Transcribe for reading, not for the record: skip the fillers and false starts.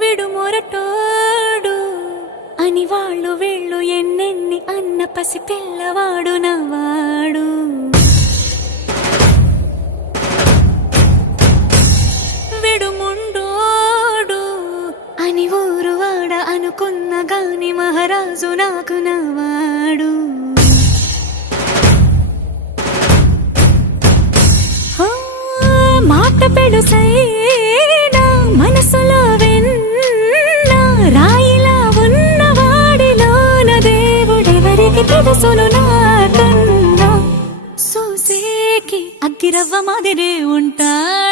విడు మొరటోడు అని వాళ్ళు వీళ్ళు ఎన్నెన్ని అన్న పసి పిల్లవాడు నవ్వాడు. విడు ముండోడు అని ఊరు వాడ అనుకున్న గాని మహారాజు నాకు నవ్వాడు. మాట పెడుసైనా మనసులో వెన్న రాయిలా ఉన్నవాడిలోన దేవుడెవరికి తెలుసును నాకన్నా. సూసేకి అగ్గిరవ్వ మాదిరే ఉంటాడు.